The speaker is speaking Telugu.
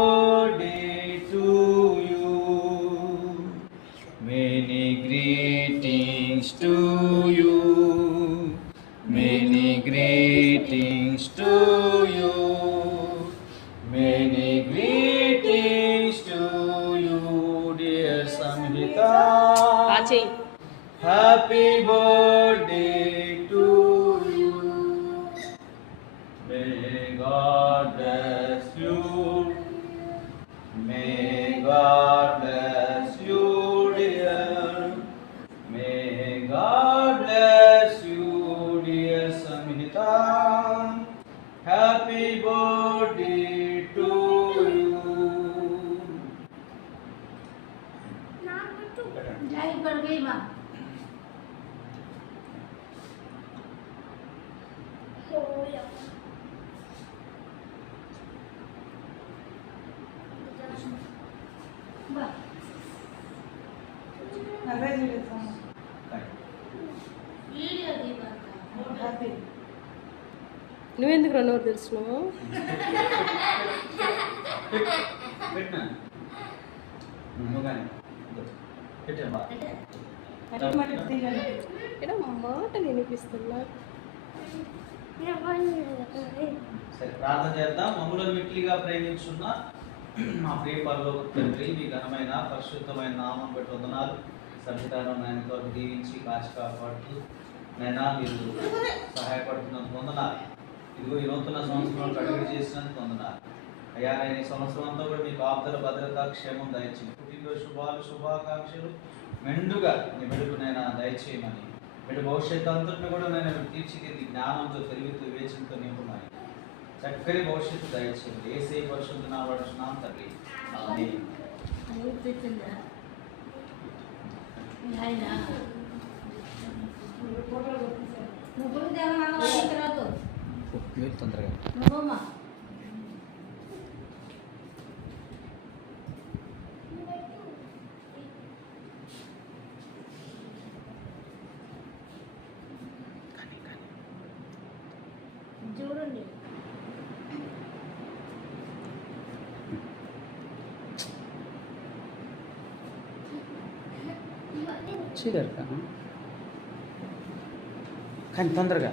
birthday to you. Many greetings to you. Many greetings to you. Many greetings to you, dear Samhita. Happy birthday to you. May God bless you. May God bless you, dear. May God bless you, dear Samhita. Happy birthday to you. Light बढ़ गई माँ। నువ్వెందుకు రెండు రోజులు తెలుసున్నావు? ఇక్కడ మాట వినిపిస్తున్నా. సరే, ప్రార్థన చేద్దాం. మమ్మల్ని మిక్కిలిగా ప్రేమించున్న మా ప్రియ పరలోక తండ్రి, మీ ఘనమైన పరిశుద్ధమైన నామం బట్టి వందనాలు. సంతానం నాయనతో దీవించి కాచి కాపాడుతూ నైనా మీరు సహాయపడుతున్నందుకు వందనాలు. ఇదిగో ఈ నూతన సంవత్సరం అడుగు చేసినందుకు వందనాలు. అయ్యా, నేను ఈ సంవత్సరం అంతా కూడా మీకు ఆప్తల భద్రత క్షేమం దయచేయండి. పుట్టినరోజు శుభాకాంక్షలు మెండుగా నీ మెడుగునైనా దయచేయమని, వీటి భవిష్యత్తు అంతటిని కూడా నేను తీర్చిదిద్ది జ్ఞానంతో తెలివితో వివేచనతో నింపుమని, చక్కని భవిష్యత్తు దయచేయండి. ఏసై పరిశుద్ధ నామమున అడుగుచున్నాం తండ్రి. ఆమేన్. తొందరగా చూడండి. కానీ తొందరగా